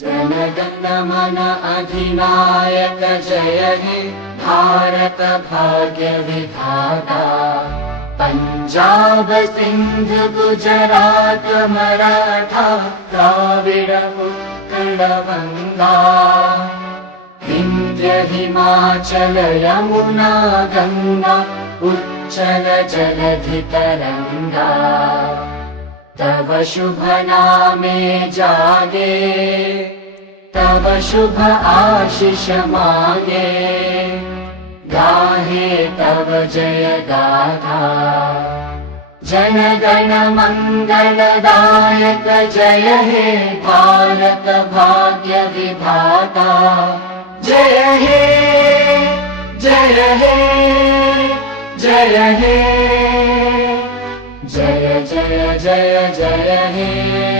जनगण मन अधिनायक जय हे भारत भाग्य विधाता। पंजाब सिंध गुजरात मराठा द्राविड उत्कल गंगा। विंध्य हिमाचल यमुना गंगा उच्चल जलधि तरंगा। तव शुभ नामे जागे तव शुभ आशीष मांगे। गाहे तव जय गाथा जन गण मंगलदायक जय हे भारत भाग्य विधाता। जय हे जय हे जय हे जय जय जय जय हे।